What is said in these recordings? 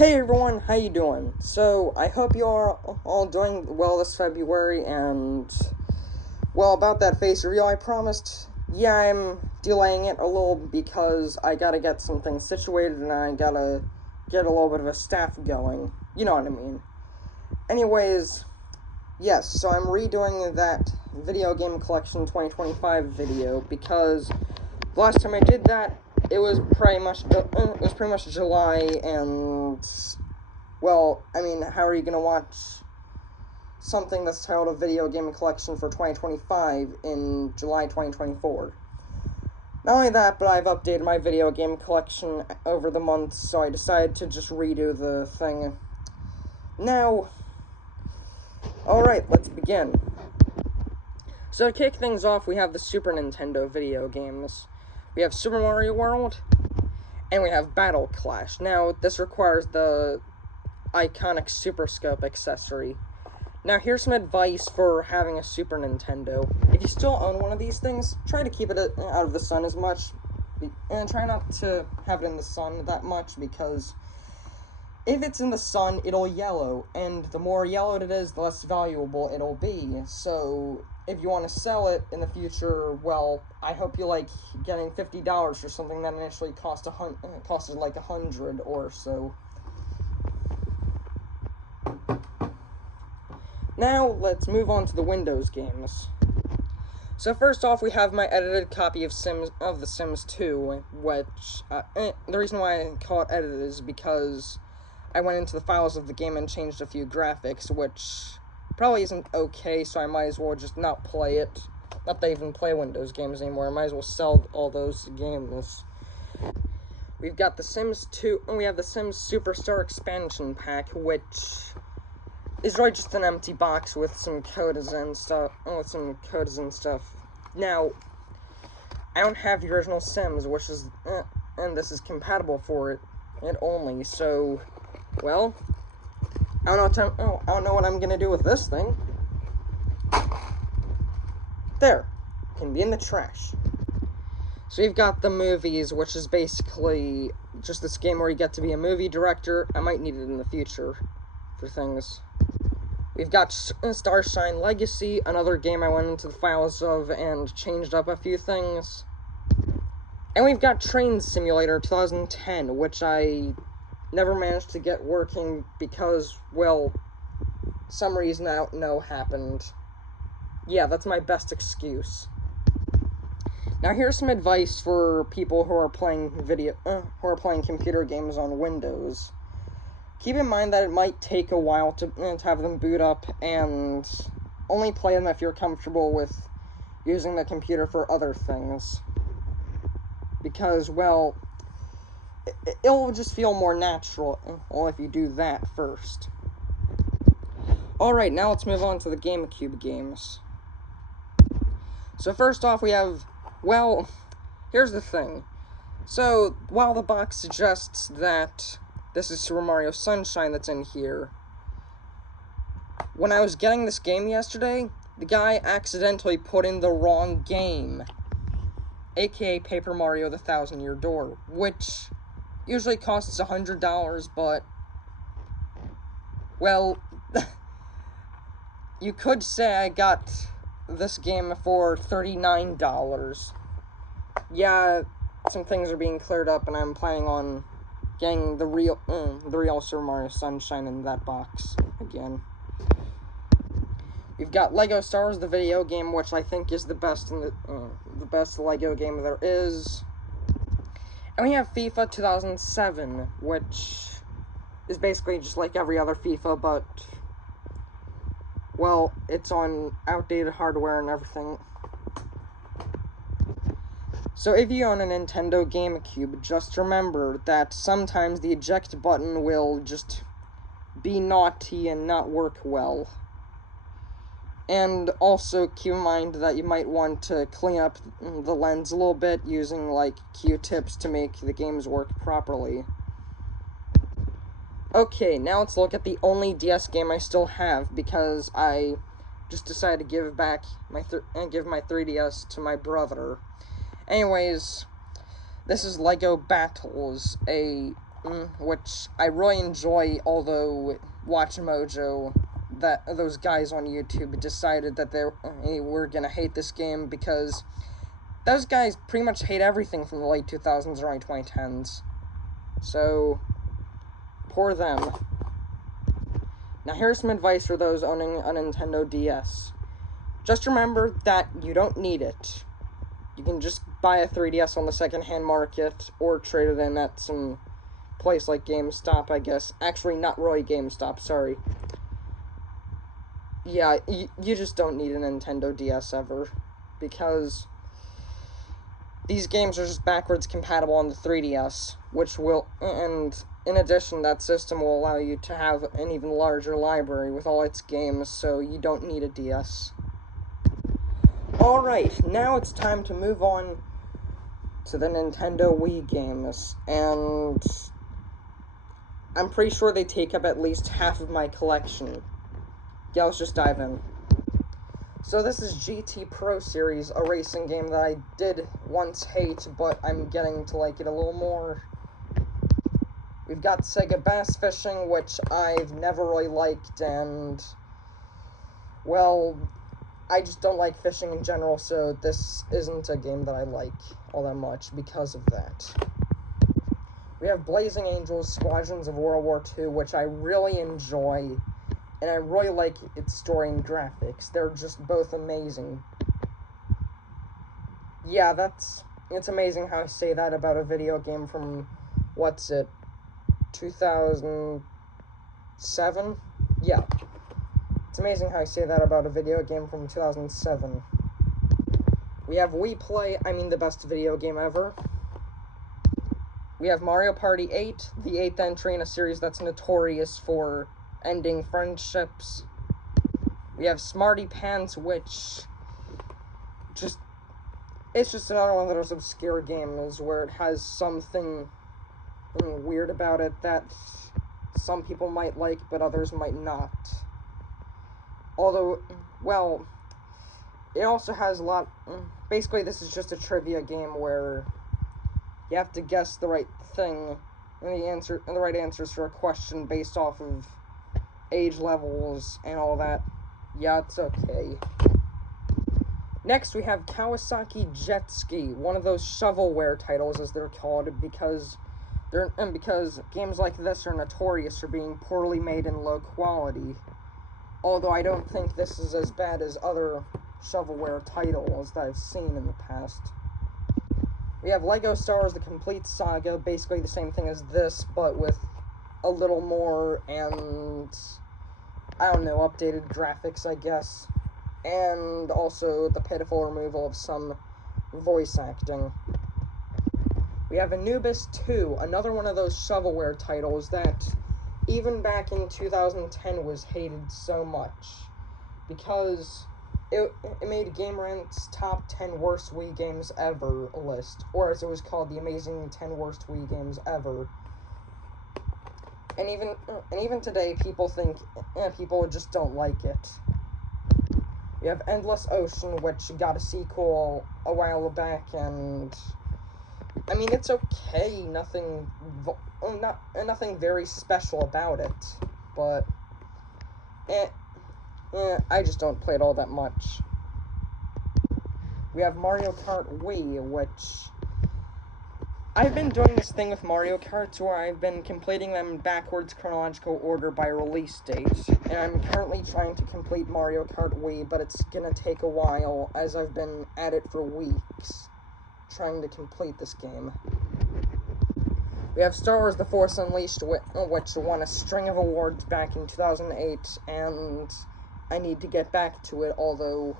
Hey everyone, how you doing? So, I hope you are all doing well this February, and, well, about that face reveal I promised, yeah, I'm delaying it a little because I gotta get some things situated and I gotta get a little bit of a staff going. You know what I mean. Anyways, yes, so I'm redoing that video game collection 2025 video because the last time I did that, it was pretty much July, and, well, I mean, how are you gonna watch something that's titled a video game collection for 2025 in July 2024? Not only that, but I've updated my video game collection over the months, so I decided to just redo the thing. Now, alright, let's begin. So to kick things off, we have the Super Nintendo video games. We have Super Mario World, and we have Battle Clash. Now, this requires the iconic Super Scope accessory. Now, here's some advice for having a Super Nintendo. If you still own one of these things, try to keep it out of the sun as much, and try not to have it in the sun that much, because if it's in the sun, it'll yellow, and the more yellowed it is, the less valuable it'll be. So, if you want to sell it in the future, well, I hope you like getting $50 for something that initially costed like $100 or so. Now, let's move on to the Windows games. So first off, we have my edited copy of The Sims 2, which, the reason why I call it edited is because I went into the files of the game and changed a few graphics, which probably isn't okay, so I might as well just not play it. Not that I even play Windows games anymore, I might as well sell all those games. We've got The Sims 2, and we have The Sims Superstar Expansion Pack, which is really just an empty box with some codes and stuff. Now, I don't have the original Sims, which is, and this is compatible for it only. So, well, I don't know what I'm gonna do with this thing. There, can be in the trash. So you've got the movies, which is basically just this game where you get to be a movie director. I might need it in the future for things. We've got Starshine Legacy, another game I went into the files of and changed up a few things. And we've got Train Simulator 2010, which I never managed to get working because, well, some reason I don't know happened. Yeah, that's my best excuse. Now here's some advice for people who are playing computer games on Windows. Keep in mind that it might take a while to have them boot up, and only play them if you're comfortable with using the computer for other things. Because, well, it'll just feel more natural if you do that first. Alright, now let's move on to the GameCube games. So first off, we have, well, here's the thing. So, while the box suggests that this is Super Mario Sunshine that's in here, when I was getting this game yesterday, the guy accidentally put in the wrong game, aka Paper Mario the Thousand Year Door, which usually costs $100, but, well, you could say I got this game for $39. Yeah, some things are being cleared up, and I'm planning on getting the real Super Mario Sunshine in that box again. We've got Lego Star Wars, the video game, which I think is the best the best Lego game there is. And we have FIFA 2007, which is basically just like every other FIFA, but, well, it's on outdated hardware and everything. So if you own a Nintendo GameCube, just remember that sometimes the eject button will just be naughty and not work well. And also keep in mind that you might want to clean up the lens a little bit using, like, Q-tips to make the games work properly. Okay, now let's look at the only DS game I still have, because I just decided to give back my 3DS to my brother. Anyways, this is Lego Battles, a which I really enjoy, although Watch Mojo, that those guys on YouTube decided that they were gonna hate this game because those guys pretty much hate everything from the late 2000s or early 2010s. So, poor them. Now here's some advice for those owning a Nintendo DS. Just remember that you don't need it. You can just buy a 3DS on the secondhand market or trade it in at some place like GameStop, I guess. Actually, not really GameStop, sorry. Yeah, you just don't need a Nintendo DS ever, because these games are just backwards compatible on the 3DS, which will, and in addition, that system will allow you to have an even larger library with all its games, so you don't need a DS. Alright, now it's time to move on to the Nintendo Wii games, and I'm pretty sure they take up at least half of my collection. Yeah, let's just dive in. So this is GT Pro Series, a racing game that I did once hate, but I'm getting to like it a little more. We've got Sega Bass Fishing, which I've never really liked, and, well, I just don't like fishing in general, so this isn't a game that I like all that much because of that. We have Blazing Angels, Squadrons of World War II, which I really enjoy, and I really like its story and graphics. They're just both amazing. Yeah, it's amazing how I say that about a video game from, 2007? Yeah. It's amazing how I say that about a video game from 2007. We have Wii Play, the best video game ever. We have Mario Party 8, the 8th entry in a series that's notorious for ending friendships. We have Smarty Pants, which it's just another one of those obscure games where it has something weird about it that some people might like, but others might not. Although, well, it also has a lot. Basically, this is just a trivia game where you have to guess the right thing and the right answers for a question based off of age levels and all that. Yeah, it's okay. Next, we have Kawasaki Jet Ski, one of those shovelware titles, as they're called, because games like this are notorious for being poorly made and low quality. Although I don't think this is as bad as other shovelware titles that I've seen in the past. We have Lego Star Wars The Complete Saga, basically the same thing as this, but with a little more, and, I don't know, updated graphics, I guess. And also the pitiful removal of some voice acting. We have Anubis 2, another one of those shovelware titles that even back in 2010 was hated so much because it made GameRant's top 10 worst Wii games ever list, or as it was called, the amazing 10 worst Wii games ever. And even today, people just don't like it. We have Endless Ocean, which got a sequel a while back, and it's okay. Nothing very special about it, but I just don't play it all that much. We have Mario Kart Wii, which I've been doing this thing with Mario Karts where I've been completing them in backwards chronological order by release date, and I'm currently trying to complete Mario Kart Wii, but it's gonna take a while as I've been at it for weeks trying to complete this game. We have Star Wars The Force Unleashed, which won a string of awards back in 2008, and I need to get back to it, although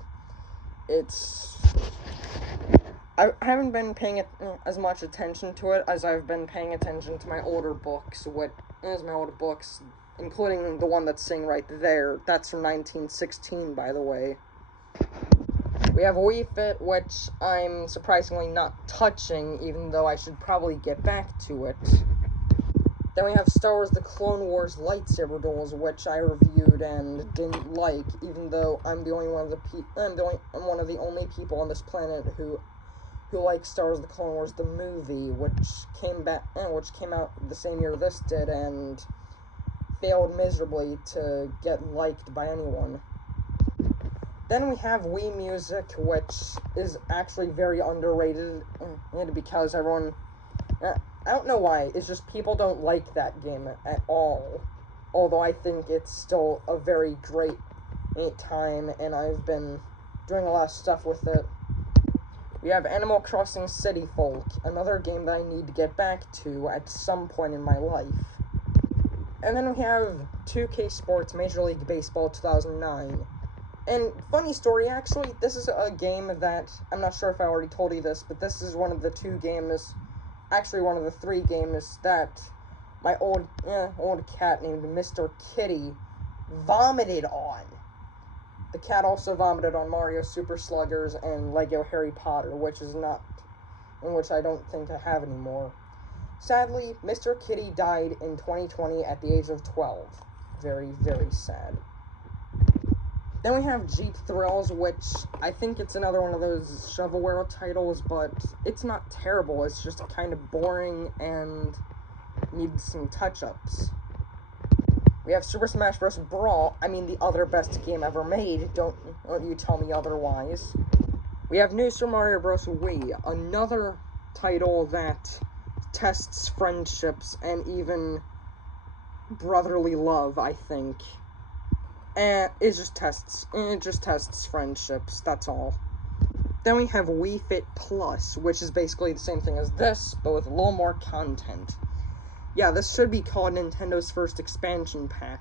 I haven't been paying as much attention to it as I've been paying attention to my older books, including the one that's sitting right there. That's from 1916, by the way. We have Wii Fit, which I'm surprisingly not touching, even though I should probably get back to it. Then we have Star Wars The Clone Wars lightsaber duels, which I reviewed and didn't like, even though I'm one of the only people on this planet who who likes Star Wars: The Clone Wars, the movie, which came out the same year this did, and failed miserably to get liked by anyone. Then we have Wii Music, which is actually very underrated, because everyone, I don't know why, it's just people don't like that game at all. Although I think it's still a very great time, and I've been doing a lot of stuff with it. We have Animal Crossing City Folk, another game that I need to get back to at some point in my life. And then we have 2K Sports Major League Baseball 2009. And funny story, actually, this is a game that, I'm not sure if I already told you this, but this is one of the one of the 3 games that my old cat named Mr. Kitty vomited on. The cat also vomited on Mario Super Sluggers and Lego Harry Potter, which I don't think I have anymore. Sadly, Mr. Kitty died in 2020 at the age of 12. Very, very sad. Then we have Jeep Thrills, which I think it's another one of those shovelware titles, but it's not terrible. It's just kind of boring and needs some touch-ups. We have Super Smash Bros. Brawl, the other best game ever made, don't you tell me otherwise. We have New Super Mario Bros. Wii, another title that tests friendships and even brotherly love, I think. And it just tests friendships, that's all. Then we have Wii Fit Plus, which is basically the same thing as this, but with a little more content. Yeah, this should be called Nintendo's first expansion pack,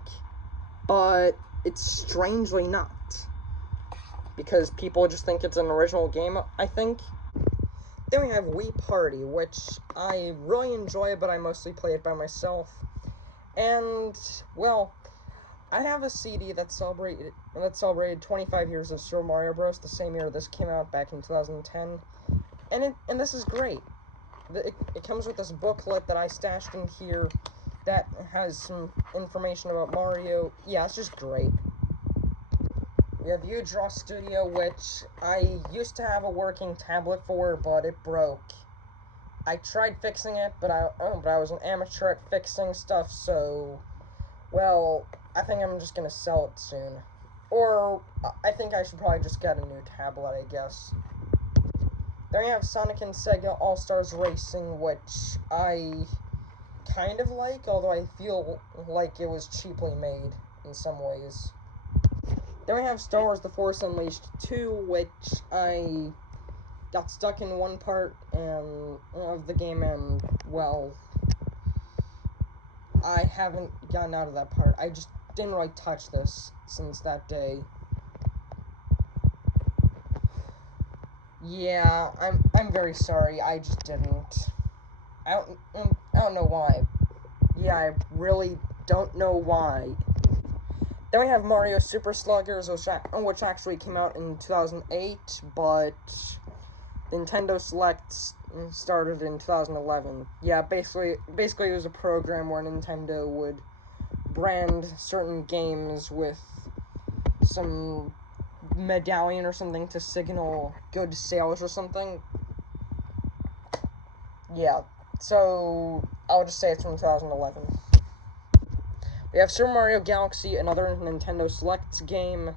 but it's strangely not, because people just think it's an original game, I think. Then we have Wii Party, which I really enjoy, but I mostly play it by myself. And, well, I have a CD that celebrated 25 years of Super Mario Bros. The same year this came out, back in 2010, and this is great. It comes with this booklet that I stashed in here that has some information about Mario. Yeah, it's just great. We have U-Draw Studio, which I used to have a working tablet for, but it broke. I tried fixing it, but I was an amateur at fixing stuff, so, well, I think I'm just gonna sell it soon. Or, I think I should probably just get a new tablet, I guess. Then we have Sonic and Sega All-Stars Racing, which I kind of like, although I feel like it was cheaply made in some ways. Then we have Star Wars The Force Unleashed 2, which I got stuck in one part of the game, and, well, I haven't gotten out of that part. I just didn't really touch this since that day. Yeah, I'm very sorry, I just didn't. I don't know why. Yeah, I really don't know why. Then we have Mario Super Sluggers, which actually came out in 2008, but Nintendo Select started in 2011. Yeah, basically it was a program where Nintendo would brand certain games with some medallion or something to signal good sales or something. Yeah, so I'll just say it's from 2011. We have Super Mario Galaxy, another Nintendo Select game.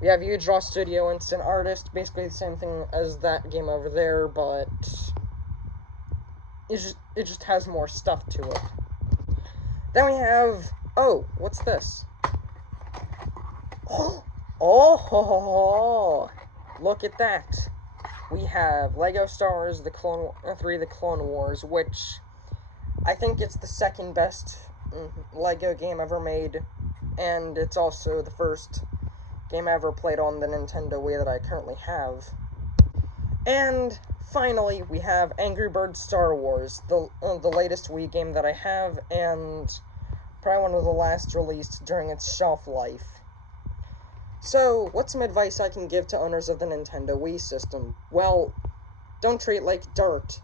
We have U-Draw Studio Instant Artist, basically the same thing as that game over there, but it just has more stuff to it. Then we have, what's this? Oh, look at that. We have Lego Star Wars The Clone Wars, which I think it's the second best Lego game ever made, and it's also the first game I ever played on the Nintendo Wii that I currently have. And finally, we have Angry Birds Star Wars, the latest Wii game that I have, and probably one of the last released during its shelf life. So, what's some advice I can give to owners of the Nintendo Wii system? Well, don't treat it like dirt.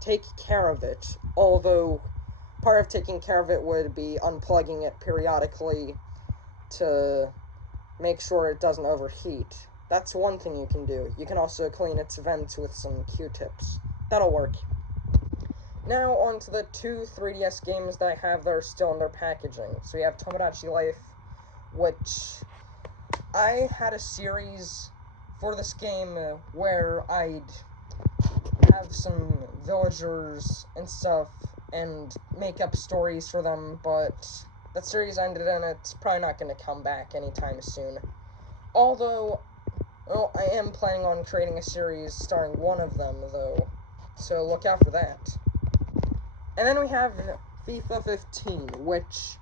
Take care of it. Although, part of taking care of it would be unplugging it periodically to make sure it doesn't overheat. That's one thing you can do. You can also clean its vents with some Q-tips. That'll work. Now, on to the two 3DS games that I have that are still in their packaging. So we have Tomodachi Life, which I had a series for this game where I'd have some villagers and stuff and make up stories for them, but that series ended and it's probably not going to come back anytime soon. Although, well, I am planning on creating a series starring one of them, though, so look out for that. And then we have FIFA 15, which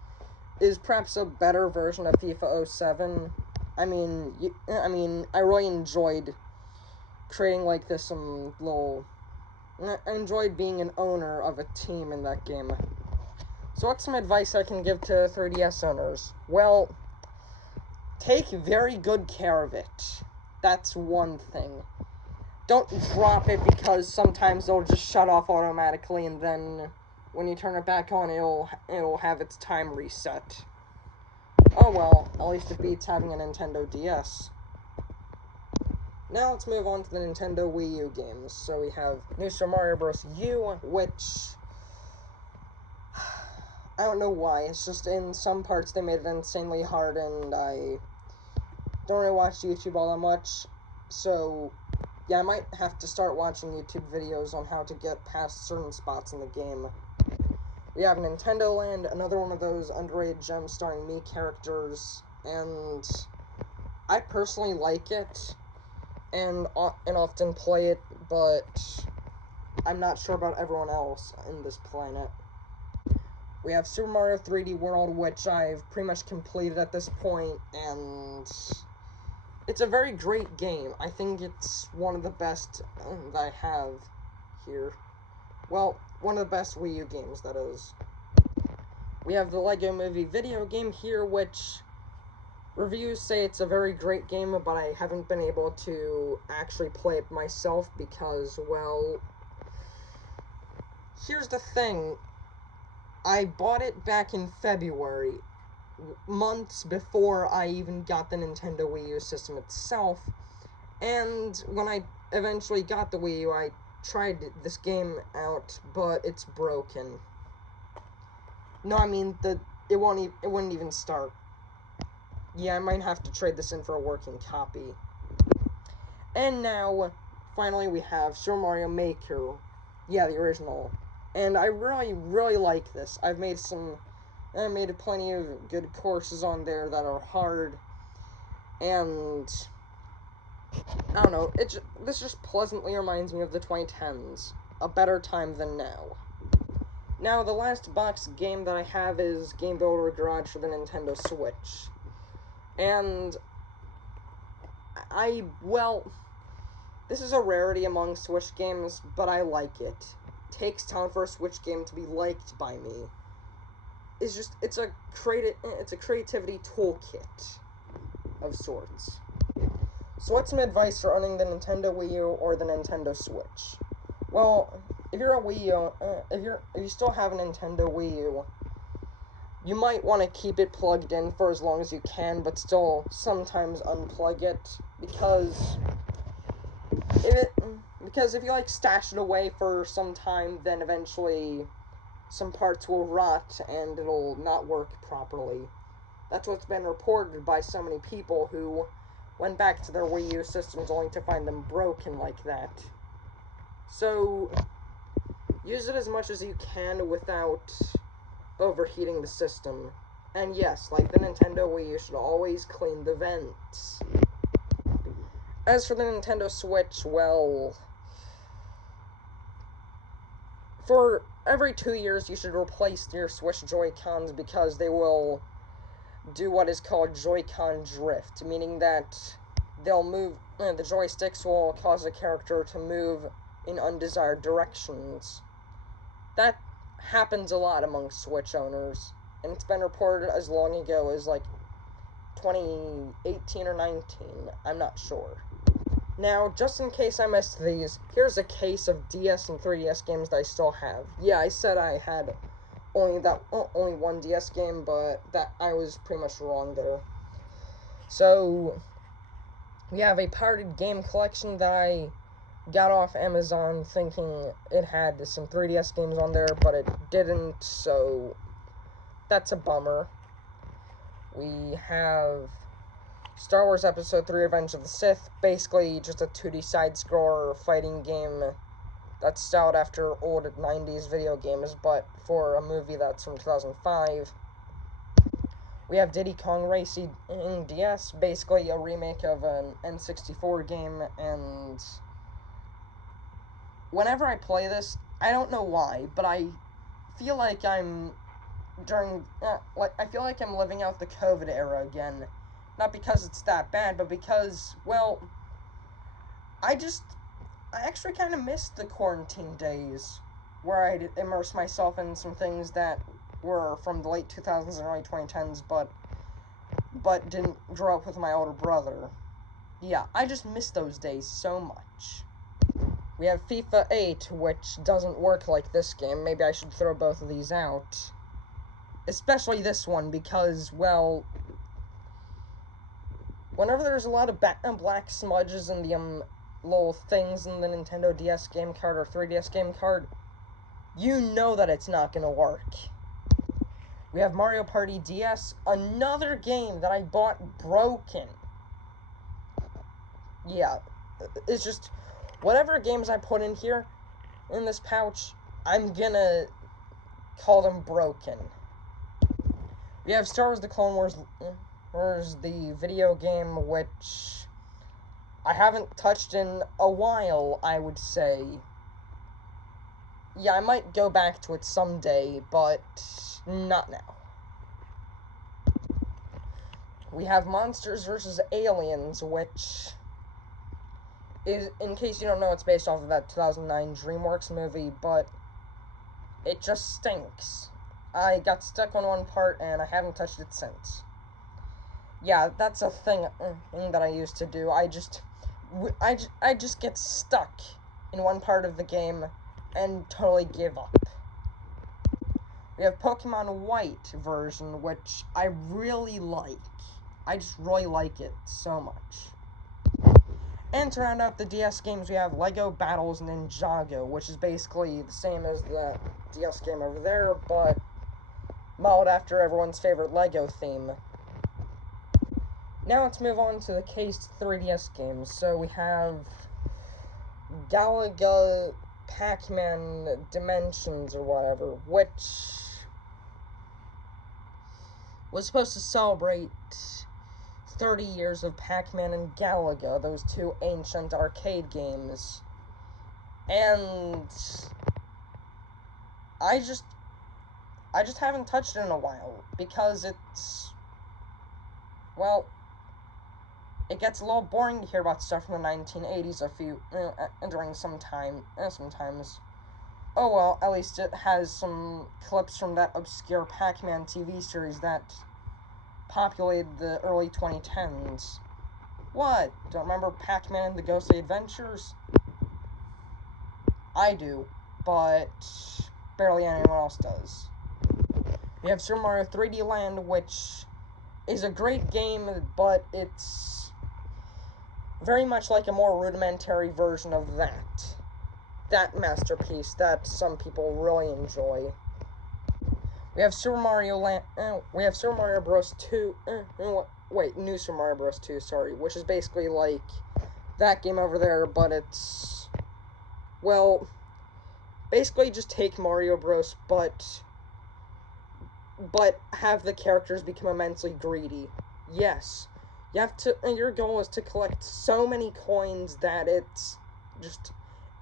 is perhaps a better version of FIFA 07. I really enjoyed creating, like, this little... I enjoyed being an owner of a team in that game. So what's some advice I can give to 3DS owners? Well, take very good care of it. That's one thing. Don't drop it because sometimes it'll just shut off automatically and then when you turn it back on, it'll have its time reset. Oh well, at least it beats having a Nintendo DS. Now let's move on to the Nintendo Wii U games. So we have New Super Mario Bros. U, which... I don't know why, it's just in some parts they made it insanely hard and I don't really watch YouTube all that much. So, yeah, I might have to start watching YouTube videos on how to get past certain spots in the game. We have Nintendo Land, another one of those underrated gems starring me characters, and I personally like it, and often play it, but I'm not sure about everyone else in this planet. We have Super Mario 3D World, which I've pretty much completed at this point, and it's a very great game. I think it's one of the best that I have here. Well, one of the best Wii U games, that is. We have the Lego Movie video game here, which reviews say it's a very great game, but I haven't been able to actually play it myself because, well, here's the thing. I bought it back in February, months before I even got the Nintendo Wii U system itself, and when I eventually got the Wii U, I tried this game out, but it's broken. No, I mean, it wouldn't even start. Yeah, I might have to trade this in for a working copy. And now, finally, we have Super Mario Maker. Yeah, the original. And I really, really like this. I've made plenty of good courses on there that are hard. And I don't know, this just pleasantly reminds me of the 2010s. A better time than now. Now, the last box game that I have is Game Builder Garage for the Nintendo Switch. And this is a rarity among Switch games, but I like it. Takes time for a Switch game to be liked by me. It's a creativity toolkit of sorts. So what's some advice for owning the Nintendo Wii U or the Nintendo Switch? Well, if you're a Wii U, if you still have a Nintendo Wii U, you might want to keep it plugged in for as long as you can, but still sometimes unplug it, because if you stash it away for some time, then eventually some parts will rot and it'll not work properly. That's what's been reported by so many people who went back to their Wii U systems only to find them broken like that. So, use it as much as you can without overheating the system. And yes, like the Nintendo Wii, you should always clean the vents. As for the Nintendo Switch, well, for every 2 years you should replace your Switch Joy-Cons because they will do what is called Joy-Con drift, meaning that they'll move, the joysticks will cause a character to move in undesired directions. That happens a lot among Switch owners, and it's been reported as long ago as 2018 or 19, I'm not sure. Now, just in case I missed these, here's a case of DS and 3DS games that I still have. Yeah, I said I had only one DS game, but that I was pretty much wrong there. So, We have a pirated game collection that I got off Amazon thinking it had some 3DS games on there, but it didn't, so that's a bummer. We have Star Wars Episode 3 Revenge of the Sith, basically just a 2D side-scroller fighting game that's styled after old 90s video games, but for a movie that's from 2005. We have Diddy Kong Racing DS, basically a remake of an N64 game, and whenever I play this, I don't know why, but I feel like I'm I feel like I'm living out the COVID era again. Not because it's that bad, but because, well, I actually kind of missed the quarantine days where I'd immerse myself in some things that were from the late 2000s and early 2010s, but didn't grow up with my older brother. Yeah, I just miss those days so much. We have FIFA 8, which doesn't work like this game. Maybe I should throw both of these out. Especially this one, because, well, whenever there's a lot of black smudges in the little things in the Nintendo DS game card or 3DS game card, you know that it's not gonna work. We have Mario Party DS, another game that I bought broken. Yeah, it's just, whatever games I put in here, in this pouch, I'm gonna call them broken. We have Star Wars The Clone Wars, the video game, which I haven't touched in a while, I would say. Yeah, I might go back to it someday, but not now. We have Monsters vs. Aliens, which is, in case you don't know, it's based off of that 2009 DreamWorks movie, but it just stinks. I got stuck on one part, and I haven't touched it since. Yeah, that's a thing that I used to do. I just get stuck in one part of the game and totally give up. We have Pokemon White version, which I really like. I just really like it so much. And to round out the DS games, we have Lego Battles Ninjago, which is basically the same as the DS game over there, but modeled after everyone's favorite Lego theme. Now let's move on to the cased 3DS games. So we have Galaga Pac-Man Dimensions or whatever, which was supposed to celebrate 30 years of Pac-Man and Galaga, those two ancient arcade games. And I just haven't touched it in a while, because it's, well, it gets a little boring to hear about stuff from the 1980s during sometimes. Oh well, at least it has some clips from that obscure Pac-Man TV series that populated the early 2010s. What? Don't remember Pac-Man and the Ghostly Adventures? I do, but barely anyone else does. We have Super Mario 3D Land, which is a great game, but it's very much like a more rudimentary version of that masterpiece that some people really enjoy. We have Super Mario Bros. 2. New Super Mario Bros. 2, sorry, which is basically like that game over there, but it's, well, basically just take Mario Bros. but have the characters become immensely greedy. Yes. Your goal is to collect so many coins that it's just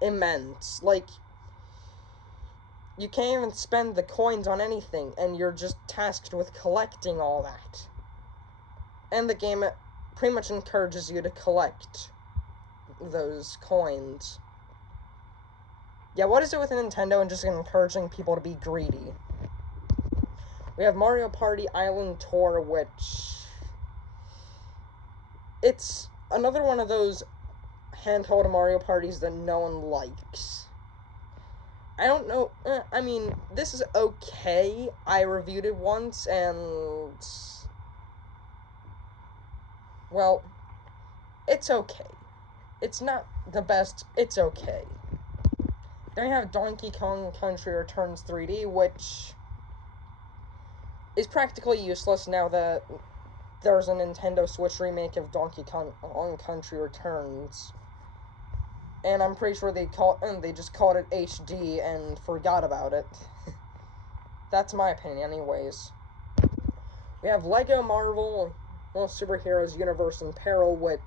immense. Like, you can't even spend the coins on anything, and you're just tasked with collecting all that. And the game pretty much encourages you to collect those coins. Yeah, what is it with Nintendo and just encouraging people to be greedy? We have Mario Party Island Tour, which, it's another one of those handheld Mario parties that no one likes. I don't know, I mean, this is okay. I reviewed it once, and, well, it's okay. It's not the best, it's okay. Then you have Donkey Kong Country Returns 3D, which is practically useless now that there's a Nintendo Switch remake of Donkey Kong Country Returns. And I'm pretty sure they just called it HD and forgot about it. That's my opinion, anyways. We have Lego Marvel Superheroes Universe in Peril, which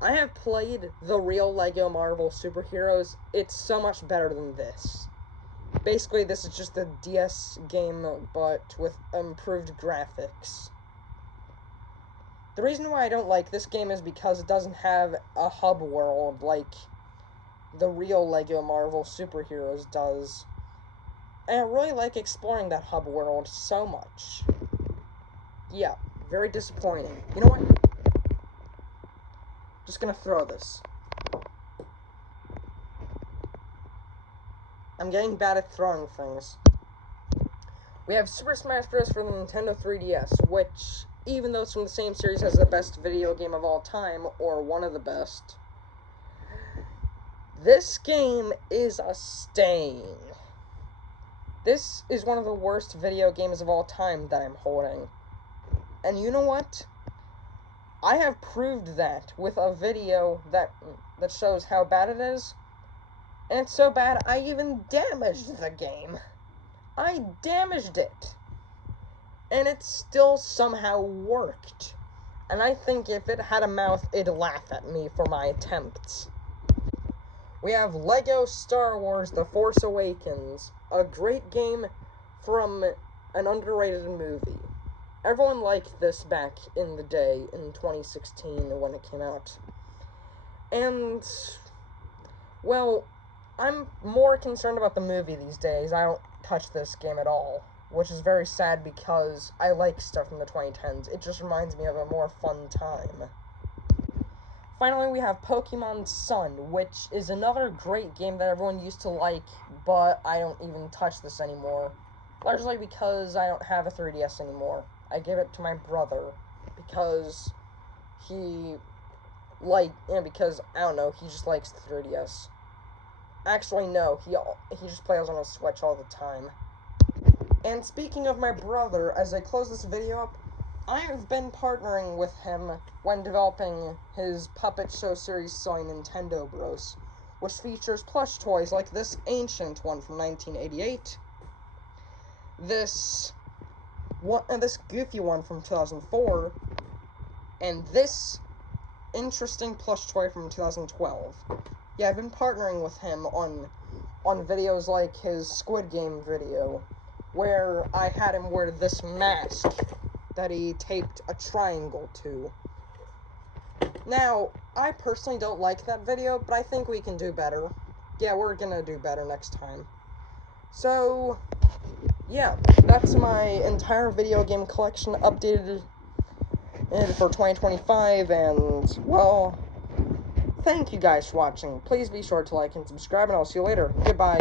I have played the real Lego Marvel Superheroes. It's so much better than this. Basically, this is just a DS game, but with improved graphics. The reason why I don't like this game is because it doesn't have a hub world like the real Lego Marvel Superheroes does. And I really like exploring that hub world so much. Yeah, very disappointing. You know what? Just gonna throw this. I'm getting bad at throwing things. We have Super Smash Bros. For the Nintendo 3DS, which, even though it's from the same series as the best video game of all time, or one of the best, this game is a stain. This is one of the worst video games of all time that I'm holding. And you know what? I have proved that with a video that shows how bad it is. And it's so bad, I even damaged the game. I damaged it. And it still somehow worked. And I think if it had a mouth, it'd laugh at me for my attempts. We have Lego Star Wars The Force Awakens, a great game from an underrated movie. Everyone liked this back in the day, in 2016, when it came out. And, well, I'm more concerned about the movie these days. I don't touch this game at all, which is very sad because I like stuff from the 2010s. It just reminds me of a more fun time. Finally, we have Pokemon Sun, which is another great game that everyone used to like, but I don't even touch this anymore. Largely because I don't have a 3DS anymore. I gave it to my brother because because, I don't know, he just likes the 3DS. Actually, no, he just plays on a Switch all the time. And speaking of my brother, as I close this video up, I have been partnering with him when developing his puppet show series selling Nintendo Bros, which features plush toys like this ancient one from 1988, this goofy one from 2004, and this interesting plush toy from 2012. Yeah, I've been partnering with him on videos like his Squid Game video, where I had him wear this mask that he taped a triangle to. Now, I personally don't like that video, but I think we can do better. Yeah, we're gonna do better next time. So, yeah, that's my entire video game collection updated for 2025, and, well, thank you guys for watching. Please be sure to like and subscribe, and I'll see you later. Goodbye.